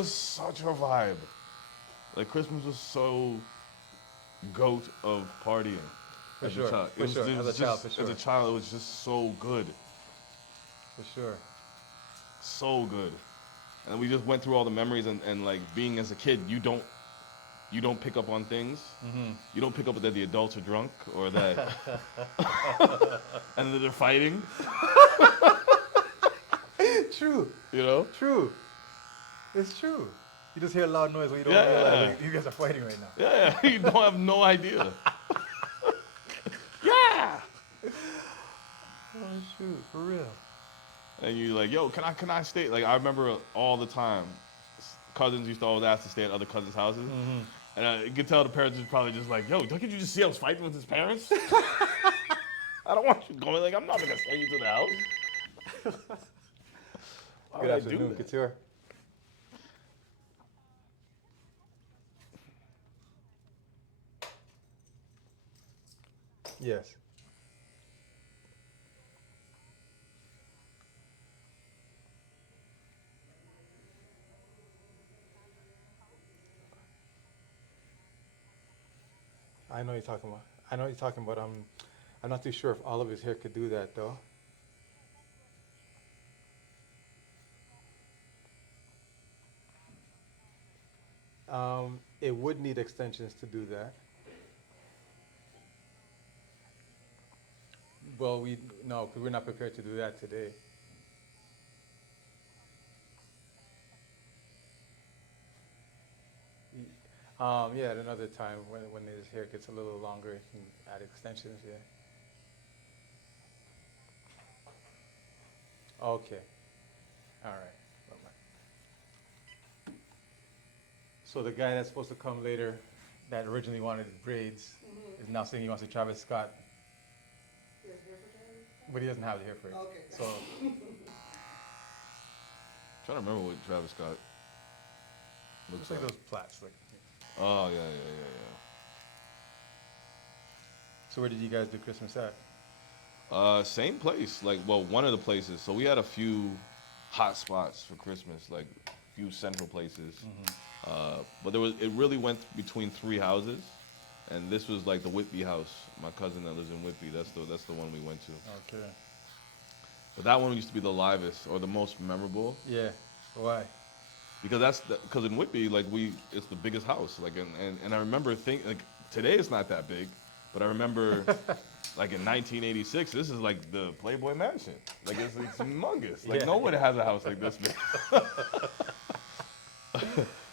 was such a vibe. Like Christmas was so goat of partying For as a sure. child. For sure. It As was a child, just for sure. as a child, it was just so good, For sure. so good. And we just went through all the memories and like being as a kid, you don't pick up on things. You don't pick up that the adults are drunk or that and that they're fighting. True. You know? True. It's true. You just hear a loud noise when you don't realize Yeah, that you guys are fighting right now. yeah. You don't have no idea. Yeah. Oh shoot, for real. And you like, yo, can I stay? Like I remember all the time, cousins used to always ask to stay at other cousins' houses, and you could tell the parents was probably just like, yo, don't you just see I was fighting with his parents? I don't want you going. Like I'm not gonna send you to the house. Why Good would I do afternoon, that? Couture. Yes. I know you're talking about. I know you're talking about. I'm not too sure if all of his hair could do that though. It would need extensions to do that. Well, we no, because we're not prepared to do that today. Yeah, at another time when his hair gets a little longer, you can add extensions. Yeah. Okay. All right. Well, so the guy that's supposed to come later, that originally wanted braids, is now saying he wants to Travis Scott, but he doesn't have the hair for it. Okay. So Trying to remember what Travis Scott looks looks like like. those plaits. Like. Oh yeah. So where did you guys do Christmas at? Same place. Like, well, one of the places. So we had a few hot spots for Christmas, like a few central places. But it really went between three houses, and this was like the Whitby house. My cousin that lives in Whitby. That's the one we went to. Okay. But that one used to be the livest or the most memorable Yeah. Why? because because in Whitby it's the biggest house. Like and I remember like today it's not that big, but I remember. Like in 1986, this is like the Playboy Mansion. Like it's humongous. Like Yeah. no one has a house like this big.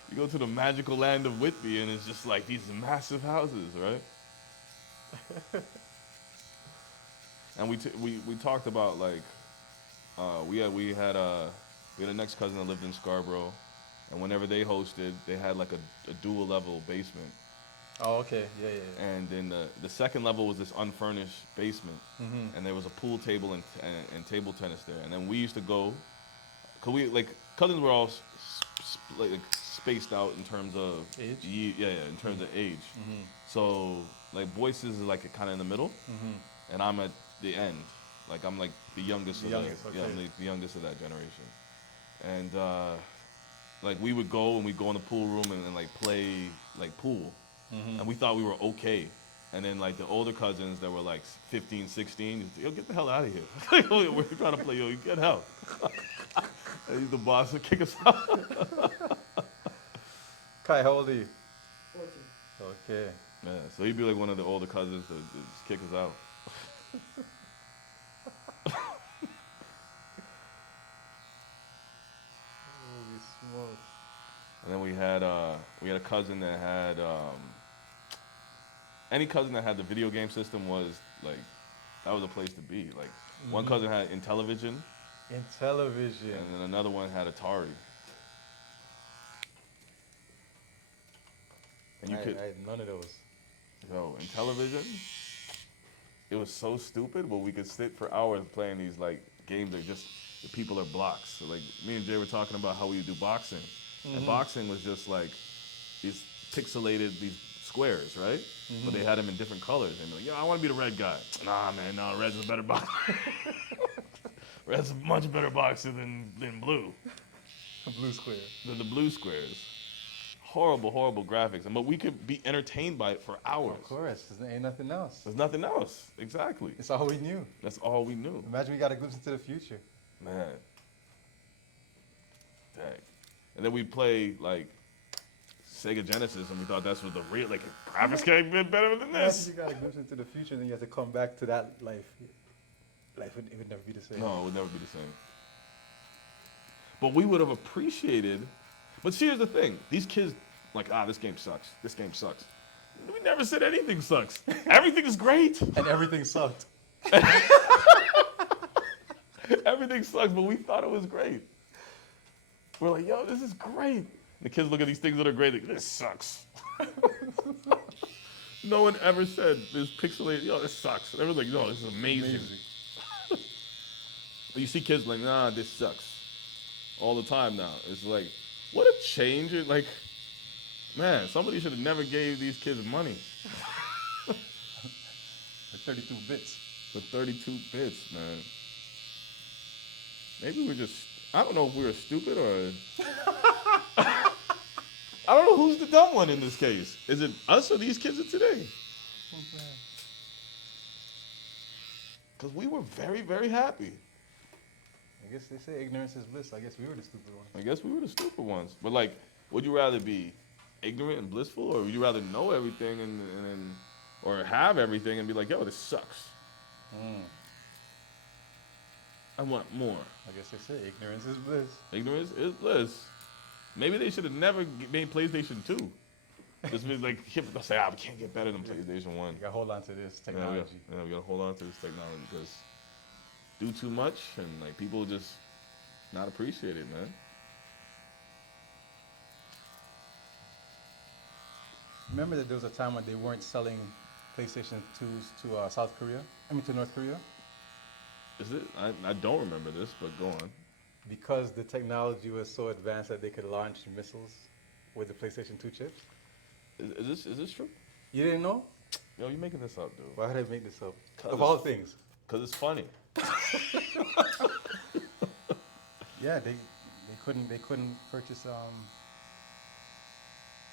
You go to the magical land of Whitby, and it's just like these massive houses, right? And we talked about like we had a next cousin that lived in Scarborough, and whenever they hosted, they had like a dual level basement. Oh, okay. Yeah. And then the second level was this unfurnished basement, and there was a pool table and table tennis there. And then we used to go, cause we like cousins were all like spaced out in terms of Age? in terms of age. So like Boyce's is like kind of in the middle, and I'm at the end. Like I'm like the youngest. The youngest, Yeah, okay. I'm the youngest of that generation. And like we would go and we'd go in the pool room and like play like pool. And we thought we were okay. And then like the older cousins that were like 15, 16, yo, get the hell out of here. We're trying to play, yo, you get help. And he's the boss would kick us out. Kai, how old are you? 14. Okay. Yeah, so he'd be like one of the older cousins to just kick us out. Holy smokes. And then we had a cousin that had any cousin that had the video game system was like that was a place to be. Like one cousin had Intellivision, In television. and then another one had Atari. And you I could had none of those. yo Intellivision. It was so stupid, but we could sit for hours playing these like games that just the people are blocks. So like me and Jay were talking about how we do boxing, and boxing was just like these pixelated these squares, right? But they had them in different colors. And like, yo, I want to be the red guy. Nah, man, no, red's a better boxer. Red's a much better boxer than blue. blue square. The blue squares. Horrible, horrible graphics. But we could be entertained by it for hours. Of course, there ain't nothing else. There's nothing else. Exactly. It's all we knew. That's all we knew. Imagine we got a glimpse into the future. Man. Dang. And then we play like Sega Genesis, and we thought that's what the real, like, graphics can't get better than this. Imagine you got a glimpse into the future, and then you have to come back to that life. Life would never be the same. No, it would never be the same. But we would have appreciated. But here's the thing: these kids, like, this game sucks. This game sucks. We never said anything sucks. Everything is great. And everything sucked. Everything sucks, but we thought it was great. We're like, yo, this is great. The kids look at these things that are great, like, this sucks. No one ever said this pixelated, yo, this sucks. And everyone's like, no, this is amazing. But you see kids like, nah, this sucks. All the time now. It's like, what a change. Like, man, somebody should have never gave these kids money. For 32 bits. For 32 bits, man. Maybe we're just, I don't know if we were stupid or... I don't know who's the dumb one in this case. Is it us or these kids of today? Because we were very, very happy. I guess they say ignorance is bliss. I guess we were the stupid ones. I guess we were the stupid ones. But, like, would you rather be ignorant and blissful, or would you rather know everything and or have everything and be like, yo, this sucks? I want more. I guess they say ignorance is bliss. Ignorance is bliss. Maybe they should have never made PlayStation 2. Just be like, they'll say, we can't get better than PlayStation 1. You gotta hold on to this technology. Yeah, we gotta hold on to this technology because do too much and like people just not appreciate it, man. Remember that there was a time when they weren't selling PlayStation 2s to South Korea? To North Korea? Is it? I don't remember this, but go on. Because the technology was so advanced that they could launch missiles with the PlayStation 2 chips. Is this true? You didn't know? Yo, you making this up, dude. Why would I make this up? Of all things. Because it's funny. Yeah, they couldn't purchase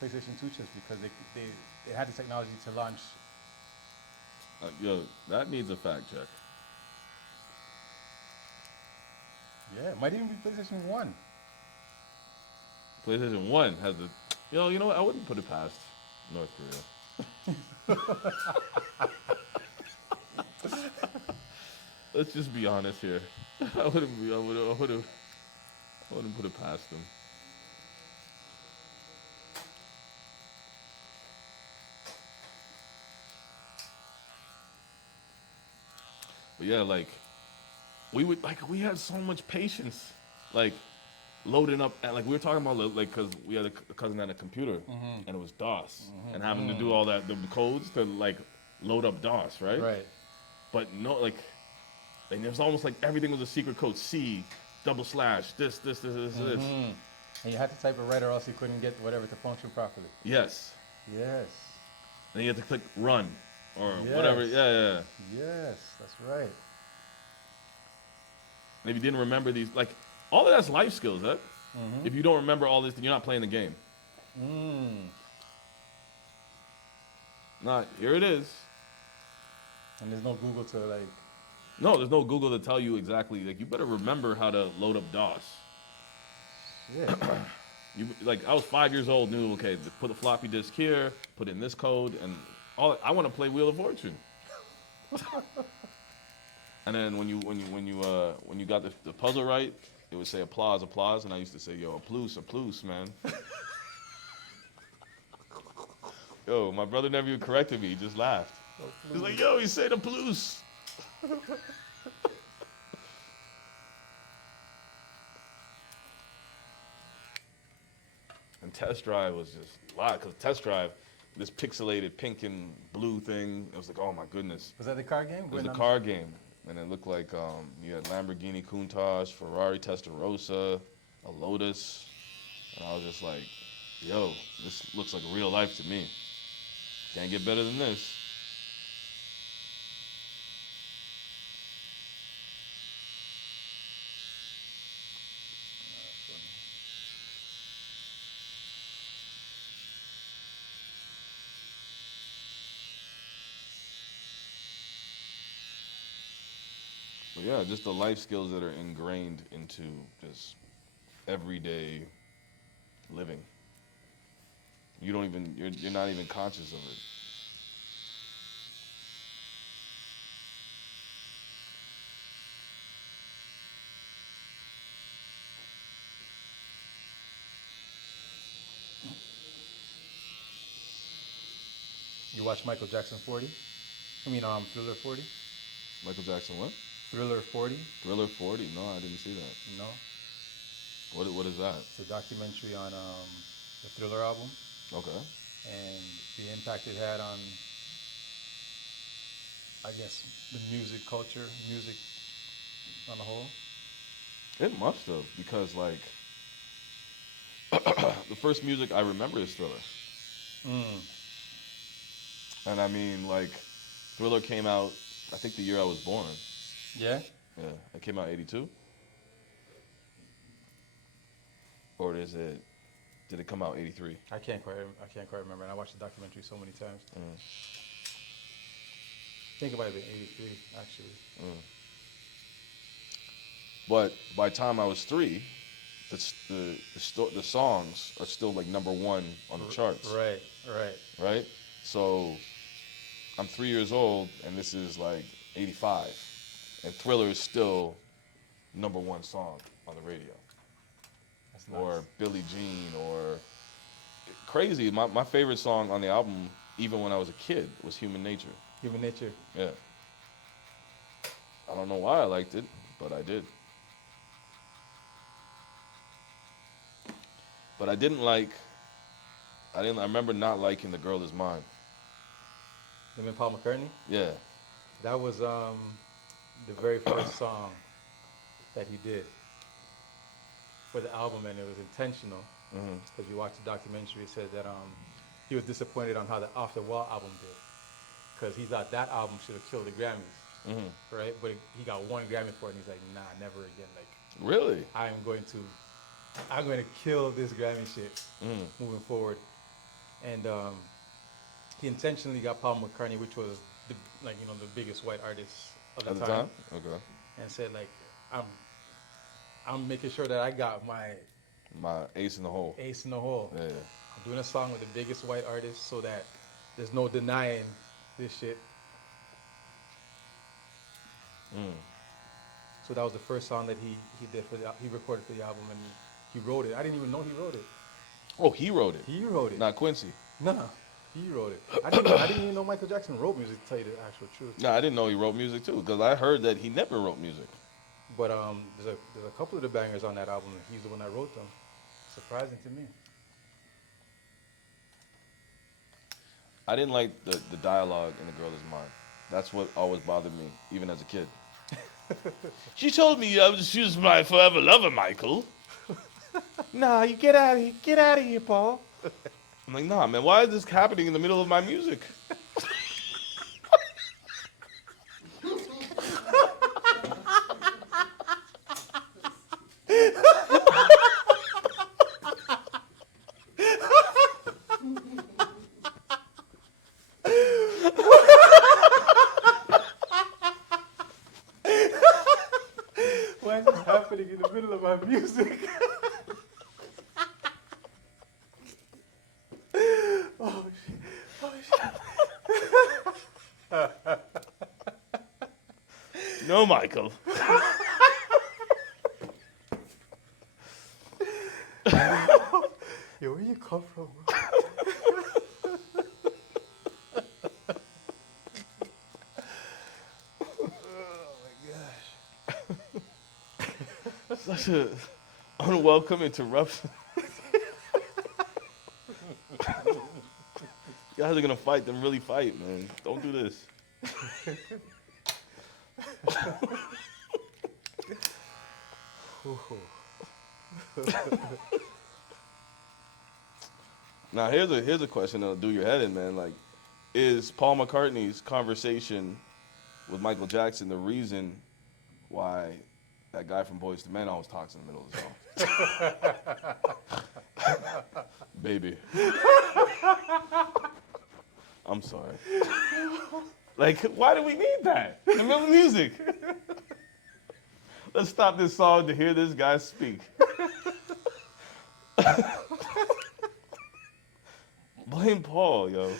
PlayStation 2 chips because they had the technology to launch. Yo, that needs a fact check. Yeah, it might even be PlayStation 1. PlayStation 1 has the... You know what? I wouldn't put it past North Korea. Let's just be honest here. I wouldn't put it past them. But yeah, like we had so much patience, like loading up, and like we were talking about, like, because we had a cousin that had a computer, and it was DOS, and having to do all that, the codes to like load up DOS, right? Right. But no, like, and it was almost like everything was a secret code. C, /, this. And you had to type it right, or else you couldn't get whatever to function properly. Yes. Yes. And you had to click run, or Yes. whatever. Yeah. Yes, that's right. And if you didn't remember these, like, all of that's life skills, huh? If you don't remember all this, then you're not playing the game. Not, here it is. And there's no Google to like... No, there's no Google to tell you exactly. Like, you better remember how to load up DOS. Yeah. I was 5 years old, knew, okay, put the floppy disk here, put in this code, and I want to play Wheel of Fortune. And then when you got the puzzle right, it would say applause, and I used to say, yo, a plus, man. Yo, my brother never even corrected me, he just laughed. He's like, yo, he said a plus. And Test Drive was just a lot, because Test Drive, this pixelated pink and blue thing, it was like, oh my goodness. Was that the car game? It was a car game. And it looked like you had Lamborghini Countach, Ferrari Testarossa, a Lotus. And I was just like, yo, this looks like real life to me. Can't get better than this. Yeah, just the life skills that are ingrained into just everyday living. You don't even you're not even conscious of it. You watch Michael Jackson 40? I mean, Thriller 40? Michael Jackson, what? Thriller 40? Thriller 40? No, I didn't see that. No. What is that? It's a documentary on the Thriller album Okay. and the impact it had on, I guess, the music culture, music on the whole. It must have because like the first music I remember is Thriller, Mm. and I mean like Thriller came out I think the year I was born. Yeah? Yeah, it came out '82, or did it come out '83? I can't quite remember. And I watched the documentary so many times. Mm. I think it might have been 83, actually. Mm. But by the time I was 3, the songs are still like number 1 on the charts. Right. Right? So I'm 3 years old, and this is like '85, and Thriller is still number 1 song on the radio. That's nice. Or Billie Jean, or crazy. My favorite song on the album, even when I was a kid, was Human Nature. Human Nature. Yeah. I don't know why I liked it, but I did. But I remember not liking The Girl Is Mine. Him and Paul McCartney? Yeah. That was the very first song that he did for the album, and it was intentional. Mm-hmm. Because you watch the documentary, it said that he was disappointed on how the Off the Wall album did, because he thought that album should have killed the Grammys, Mm-hmm. right? But he got 1 Grammy for it, and he's like, nah, never again. Like, Really? I'm going to kill this Grammy shit moving forward. And he intentionally got Paul McCartney, which was the biggest white artist of At the the time, time? Okay. and said like, I'm making sure that I got my My ace in the hole. ace in the hole. Yeah. I'm doing a song with the biggest white artist so that there's no denying this shit. Mm. So that was the first song that he did he recorded for the album, and he wrote it. I didn't even know he wrote it. Oh, he wrote it. He wrote it. Not Quincy. No, he wrote it. I didn't even know Michael Jackson wrote music, to tell you the actual truth. No, I didn't know he wrote music too, because I heard that he never wrote music. But there's a couple of the bangers on that album, and he's the one that wrote them. Surprising to me. I didn't like the dialogue in The Girl Is Mine. That's what always bothered me, even as a kid. She told me she was my forever lover, Michael. Nah, you get out of here, Paul. I'm like, nah, man, why is this happening in the middle of my music? Why is this happening in the middle of my music? Oh shit! Oh shit! No, Michael. Yo, where you come from? Such a unwelcome interruption. You guys are gonna fight, then really fight, man. Don't do this. Now here's a question that'll do your head in, man. Like, is Paul McCartney's conversation with Michael Jackson the reason why that guy from Boyz II Men always talks in the middle of the song? Baby. I'm sorry. Like, why do we need that in the middle of music? Let's stop this song to hear this guy speak. Blame Paul, yo.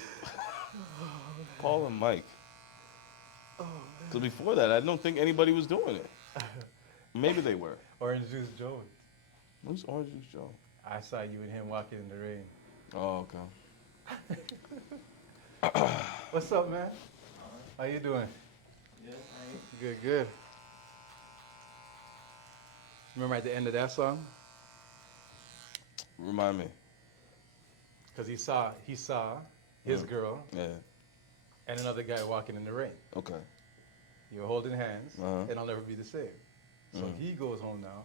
Paul and Mike. So before that, I don't think anybody was doing it. Maybe they were. Orange Juice Joe. Who's Orange Juice Joe? I saw you and him walking in the rain. Oh, okay. What's up, man? How you doing? Good, good. Remember at the end of that song? Remind me. Because he saw his girl Yeah. and another guy walking in the rain. Okay. You were holding hands, Uh-huh. and I'll never be the same. So he goes home now,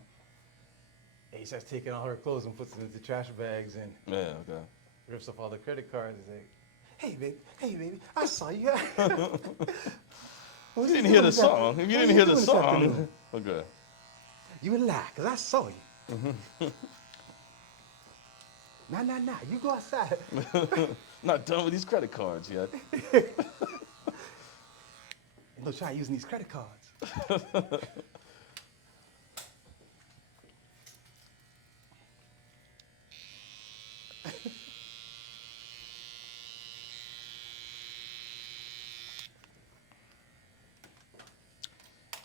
and he starts taking all her clothes and puts them into trash bags and Yeah, okay. rips off all the credit cards and say, hey, baby, I saw you. You didn't hear the song. If you didn't hear the song. Okay. You would lie, because I saw you. Nah, you go outside. Not done with these credit cards yet. No, try using these credit cards.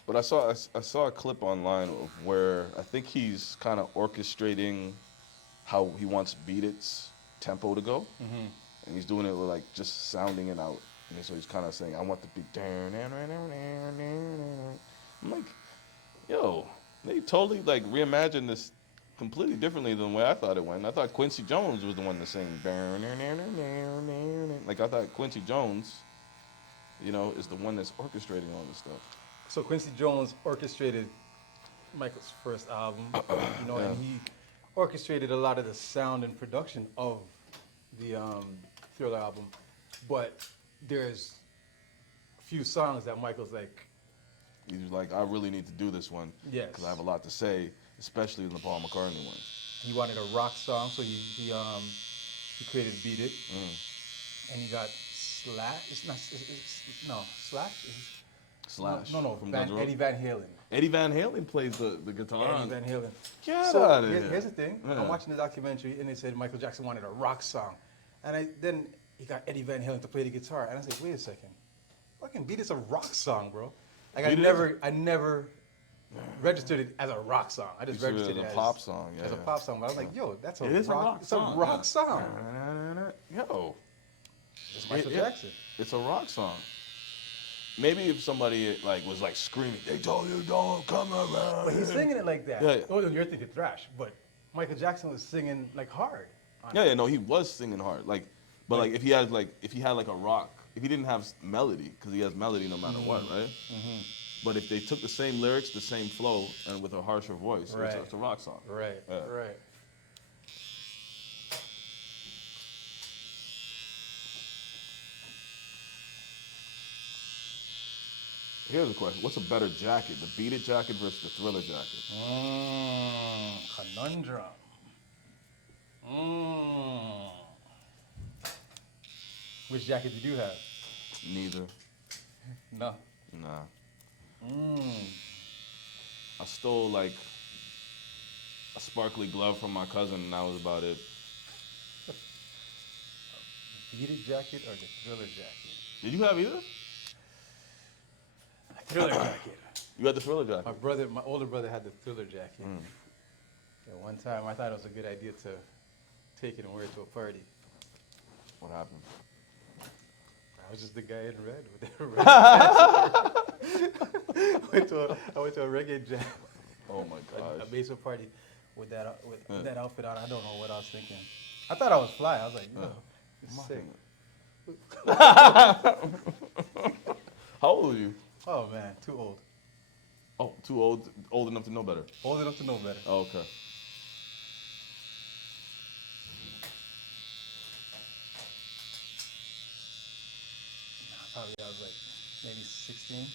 But I saw a clip online of where I think he's kind of orchestrating how he wants Beat It's tempo to go, and he's doing it with like just sounding it out. And so he's kind of saying, "I want the beat." I'm like, yo, they totally like reimagined this completely differently than the way I thought it went. I thought Quincy Jones was the one to sing. Like I thought Quincy Jones, is the one that's orchestrating all this stuff. So Quincy Jones orchestrated Michael's first album, and he orchestrated a lot of the sound and production of the Thriller album. But there's a few songs that Michael's like, He was like, I really need to do this one. Yes. Because I have a lot to say, especially in the Paul McCartney one. he wanted a rock song, so he created Beat It, and he got Slash. Slash. Slash. No, from Guns N' Eddie Roses. Van Halen. Eddie Van Halen plays the guitar. Eddie Van Halen. Get out So of here. here's the thing. Yeah. I'm watching the documentary, and they said Michael Jackson wanted a rock song, and then he got Eddie Van Halen to play the guitar, and I said, wait a second, fucking Beat It's a rock song, bro. Like I never registered it as a rock song. I just registered it as a pop song. Yeah, as a pop song. But I was like, yo, that's It is a rock It's song. a rock song. Yo, It's Michael Jackson. it's a rock song. Maybe if somebody was like screaming, they told you don't come around. But he's singing it like that. Yeah. Oh, you're thinking thrash, but Michael Jackson was singing like hard. No, he was singing hard. But if he had a rock, if he didn't have melody, because he has melody no matter what, right? Mm-hmm. But if they took the same lyrics, the same flow, and with a harsher voice, Right. it's a rock song. Right. Yeah. Right. Here's a question: what's a better jacket, the Beat It jacket versus the Thriller jacket? Conundrum. Which jacket did you have? Neither. No. Nah. I stole a sparkly glove from my cousin, and that was about it. Beat It jacket or the Thriller jacket? Did you have either? Thriller jacket. You had the Thriller jacket. My older brother had the Thriller jacket. And one time I thought it was a good idea to take it and wear it to a party. What happened? I was just the guy in red with the red pants. I went to a reggae jam. Oh my A gosh. basement party with that outfit on. I don't know what I was thinking. I thought I was fly. I was like, it's sick. How old are you? Oh man, too old. Oh, too old enough to know better. Old enough to know better. Oh, okay. Probably I was like maybe 16.